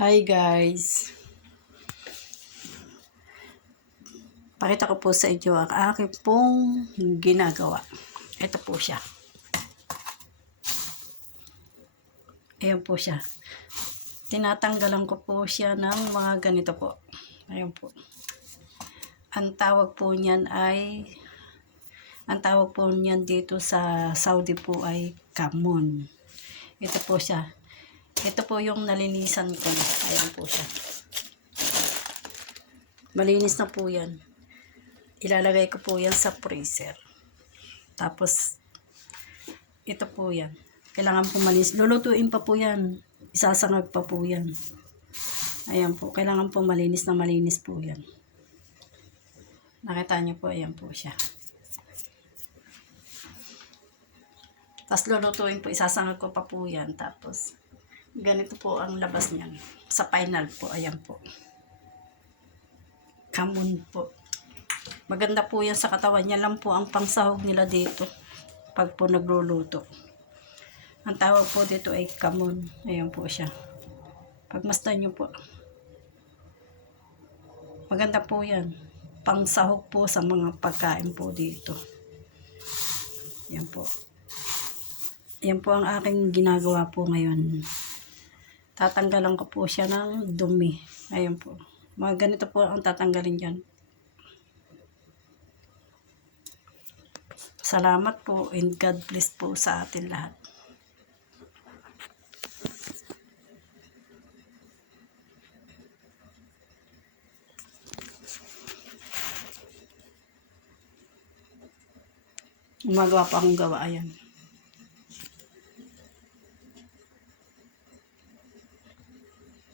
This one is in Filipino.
Hi guys! Pakita ko po sa inyo ang aking pong ginagawa. Ito po siya. Ayan po siya. Tinatanggalan ko po siya ng mga ganito po. Ayan po. Ang tawag po niyan dito sa Saudi po ay kamon. Ito po siya. Ito po yung nalinisan ko. Ayan po siya. Malinis na po yan. Ilalagay ko po yan sa freezer. Tapos, ito po yan. Kailangan po malinis. Lulutuin pa po yan. Isasangag pa po yan. Ayan po. Kailangan po malinis na malinis po yan. Nakita niyo po, ayan po siya. Tapos lulutuin po, isasangag ko pa po yan. Tapos, ganito po ang labas niyan. Sa final po, ayan po. Kamon po. Maganda po yan sa katawan. Yan lang po ang pangsahog nila dito. Pag po nagluluto. Ang tawag po dito ay kamon. Ayan po siya. Pagmasdan nyo po. Maganda po yan. Pangsahog po sa mga pagkain po dito. Ayan po. Ayan po ang aking ginagawa po ngayon. Tatanggalan ko po siya ng dumi. Ayan po. Mga ganito po ang tatanggalin dyan. Salamat po and God bless po sa atin lahat. Gumagawa pa akong gawa. Ayan.